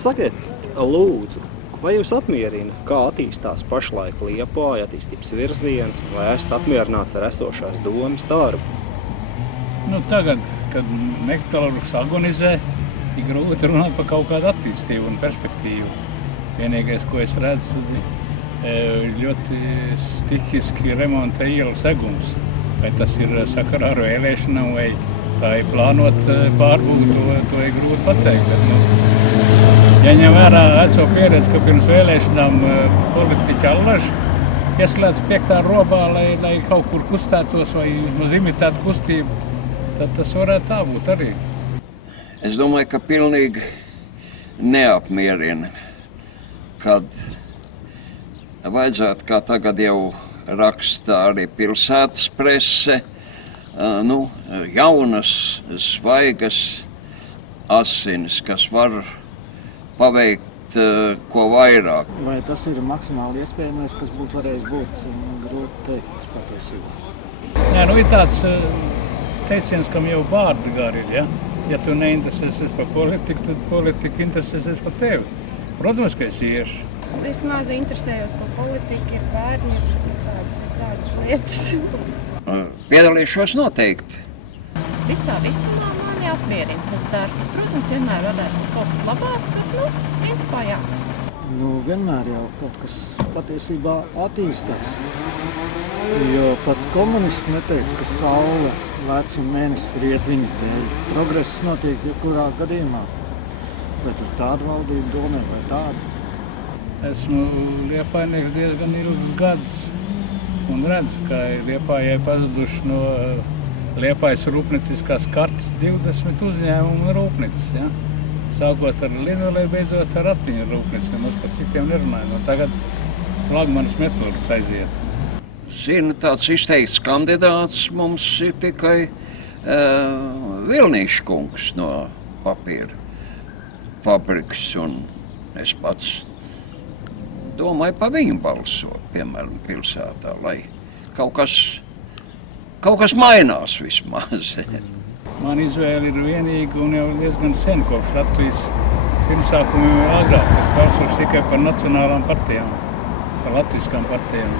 Sakiet, lūdzu, vai jūs apmierina, kā attīstās pašlaik Liepāja attīstības virziens, vai esat apmierināts ar esošās domas darbu? Tagad, kad metalurgs agonizē, ir grūti runāt par kaut kādu attīstību un perspektīvu. Vienīgais, ko es redzu, ļoti stihiski remonta ielu segums. Vai tas ir sakarā ar vēlēšanām, vai tā ir plānot pārbūtu, to ir grūti pateikt. Bet, ja ņem vērā veco pieredzi, ka pirms vēlēšanām politiķi allaži ieslēdz 5. robā, lai kaut kur kustētos vai vismaz imitētu kustību, tad tas varētu tā būt arī. Es domāju, ka pilnīgi neapmierina, kad vajadzētu, kā tagad jau raksta arī pilsētas prese, jaunas, svaigas asinis, kas var paveikt ko vairāk. Vai tas ir maksimāli iespējamais, kas būtu varējis būt? Grūti teikt patiesībā. Jā, ir tāds teiciens, kam jau bārdi gari ir, ja? Ja tu neinteresēsies par politiku, tad politika interesēsies par tevi. Protams, ka es iešu. Vismaz interesējos par politiku, ir bērni, ir tādas visādas lietas. Piedalīšos noteikti. Visā visumā mani apmierina tas darbs. Protams, vienmēr varētu būt kaut kas labāk, bet, principā jā. Vienmēr jau kaut kas patiesībā attīstās. Jo pat komunisti neteica, ka saule lec un mēnesis riet viņas dēļ. Progress notiek jebkurā gadījumā. Bet uz tādu valdību domē vai tādu. Esmu liepainieks diezgan ilgus gadus un redzu, ka Liepājai pazuduši no Liepājas rūpnieciskās kartes 20 uzņēmumu un rūpnīcas. Ja? Sākot ar Lidolē, beidzot ar Ratiņu rūpnieci, nemaz par citiem nerunājam. Tagad flagmanis metalurgs aiziet. Zinu, tāds izteikts kandidāts mums ir tikai Vilnīša kungs no papīra fabrikas, un es pats domāju par viņu balsot, piemēram, pilsētā, lai kaut kas mainās vismaz. Man izvēle ir vienīga un jau diezgan sen, kopš Latvijas pirmsākumiem agrāk. Es balsošu tikai par nacionālām partijām, par latviskām partijām.